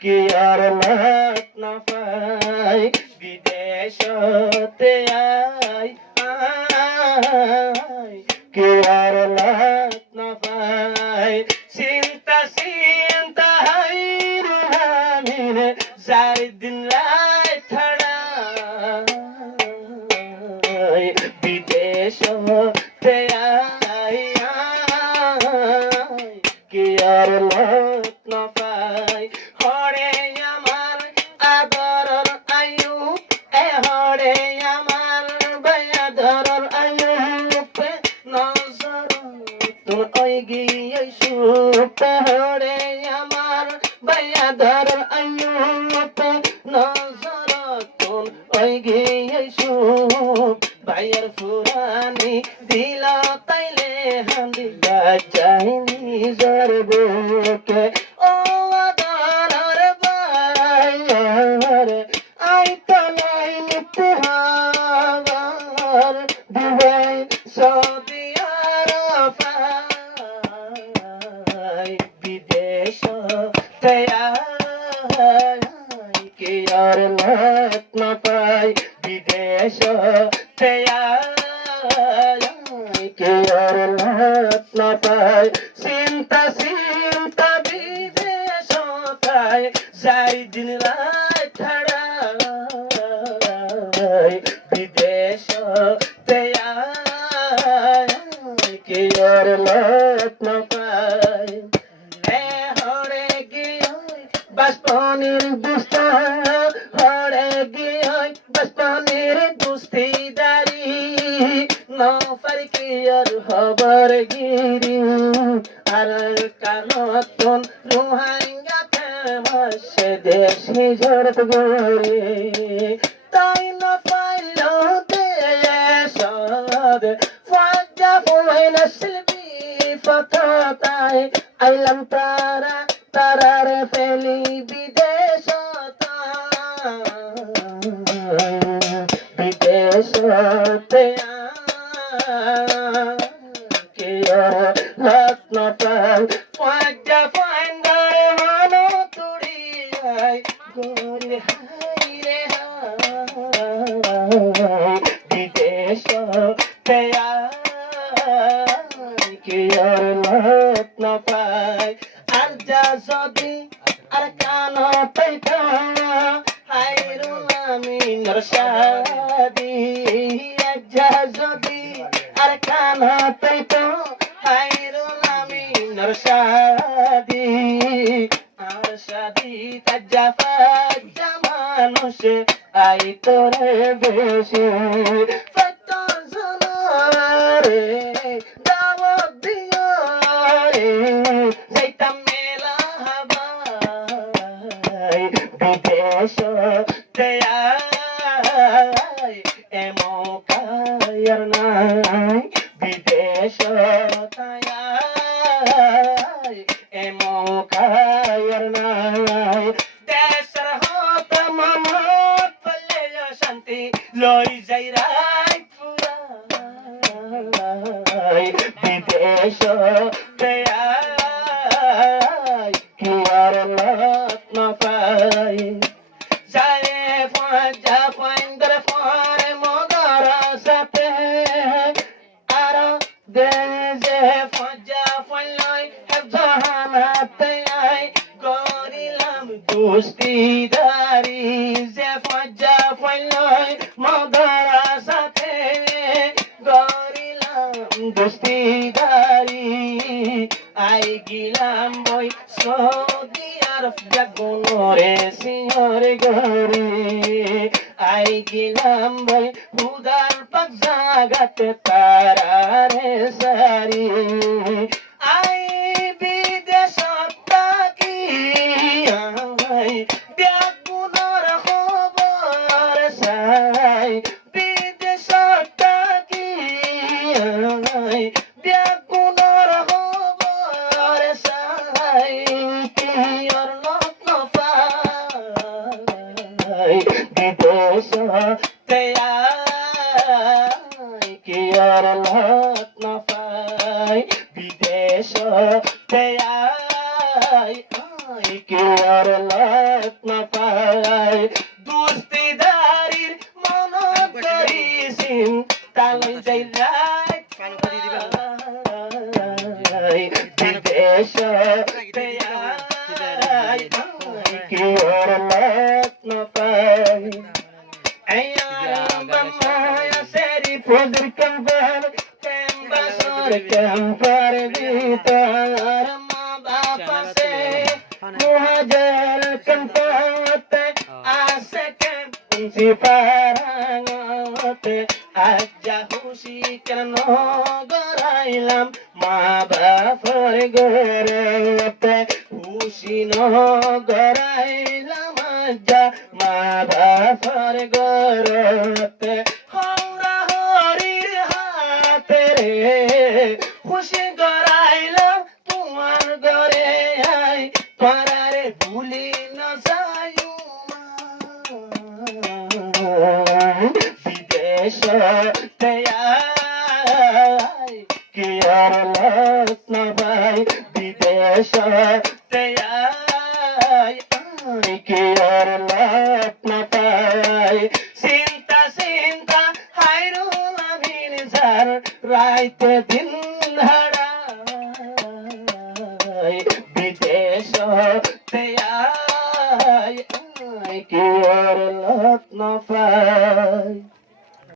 কি আর লাত না পাই বিদেশতে আই কি আর লাত না পাই চিন্তা চিন্তা হাইরে যাই দিন রাত ছাড়া বিদেশতে আই কি আর লাত না পাই হরে আমার আদরর আয়ু হরে আমার বায়াদরর আয়ু নজর তোর ওই গিয়ে সুপ হরে আমার বায়াদরর আয়ু নজর তোর ওই গিয়ে সুপ বাইয়ার ফুরানি দিল তাইলে হান্দি বাজাই নিজর বুকে ও আদরর বাইয়ার আই তলাই নিতে হাওয়ার দুবাই সৌদি আরব বিদেশতে আই কি আর লাত না পাই বিদেশতে আই কি আর লাত না পাই চিন্তা চিন্তা বিদেশতাই যাই দিন রাত ছাড়া বিদেশতে আই কি আর লাত না পাই হরে গিয়ে বাসপনির দুস্তা হরে গিয়ে বাসপনির দুস্তিদারি নফর কি আর খবর গিরি আর কানতন রুহাঙ্গা ফেমাস দেশ হিজরত গরে তাই না পাইল দেশদ ফাজা ফুয়াইনা শিল্পী ফতাতাই আইলাম তারা তারার ফেলি বিদেশতা বিদেশতে কি আর লাত না পাই ফাজা ফাইন্দার মানো তুড়ি আই গরে হাই রে বিদেশতে কি আর লাত না পাই আর যা যদি আর কান পাইতা হাইরুল আমিন রশাদি যা যদি আর কান পাইতা হাইরুল আমিন রশাদি আর শাদি তাজাফা জামানুষ আই তোরে বেশি ফটো জনারে দাওয়াত দিও রে যাইতাম মেলা হাবাই বিদেশতে আই এমো কায়ার নাই বিদেশতে আই এমো কায়ার নাই দেশের হত মমত পল্লে শান্তি লই যাই রাই ফুরাই বিদেশতে আই কি আর লাত না পাই যারে ফাজা ফাইন্দার ফারে মগারা সাথে আর দেজে ফাজা ফাইলাই জাহানাতে আই গরিলাম দুস্তিদারি যে ফাজা ফাইলাই মগারা সাথে গরিলাম দুস্তিদারি আই গিলাম বই সৌদি আরব জাগনরে সিংহরে ঘরে আই গিলাম বই হুদার পাক জাগাতে তারারে সারি আই বিদেশত থাকি আই জাগনর খবর চাই বিদেশত থাকি আই জাগনর খবর চাই কি আর লাত না পাই বিদেশতে আই কি আর লাত না পাই বিদেশতে আই কি আর লত না পাই দুস্তিদারির মন করিসিন তালই যাই বিদেশ কি আর লত না পাই فضل كمبر كمبسر كمبر بيتار ما بافسه مهاجر كمبوت asken সিপারাঙত আজ্জা খুশি কেন গরাইলাম মা বাপর গরতে খুশি ন গরাইলাম আজ্জা মা বাপর গরতে হৌরা হরির হাতে রে খুশি গরাইলাম তোমার গরে আই তোরারে ভুলি না যায়ু বিদেশ কি আর লত না পাই বিদেশ কি আর লত না পাই চিন্তা চিন্তা হাইরুল আমিন স্যার রাইতে দিন হারাই বিদেশ কি আর লত না পাই